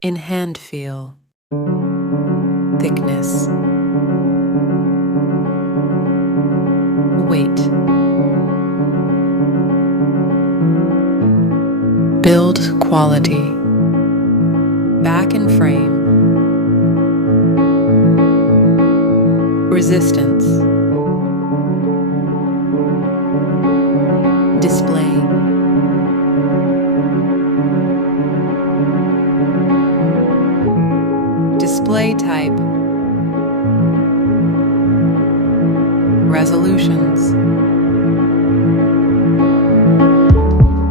In hand feel, thickness, weight, build quality, back and frame, resistance, display, display type, resolutions,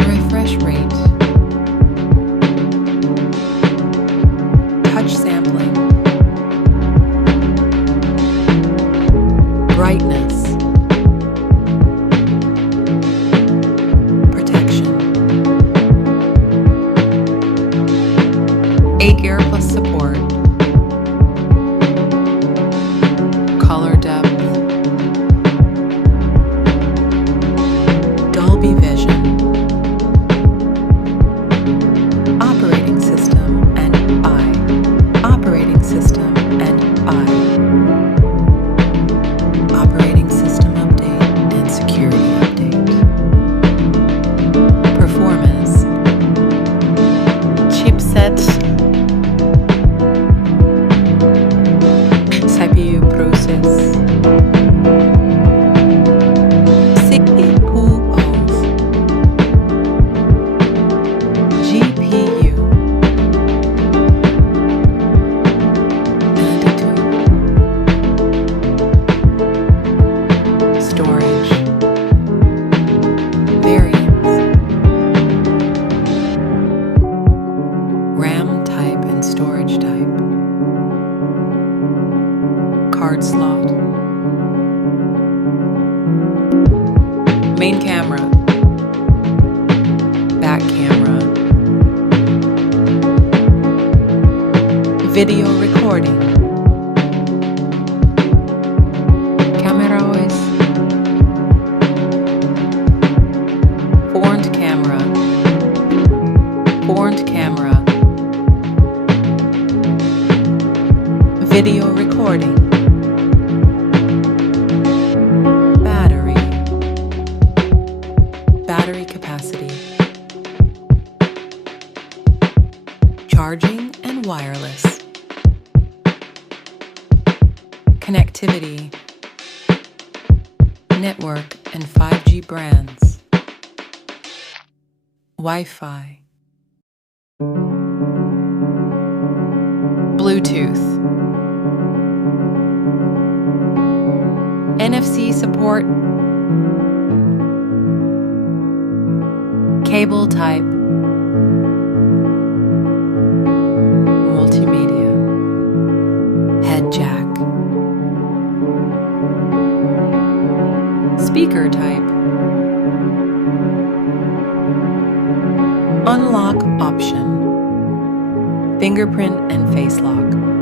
refresh rate, touch sampling, brightness, protection, 8 gear plus support, color depth, Dolby Vision, operating system and I, operating system and I, operating system update and security update, performance, chipset, CPU process, CPU of GPU, storage, variants, RAM type and storage type, card slot, main camera, back camera, video recording, camera voice, front camera, video recording, battery capacity, charging and wireless, connectivity, network and 5G brands, Wi-Fi, Bluetooth, NFC support, cable type, multimedia, head jack, speaker type, unlock option, fingerprint and face lock.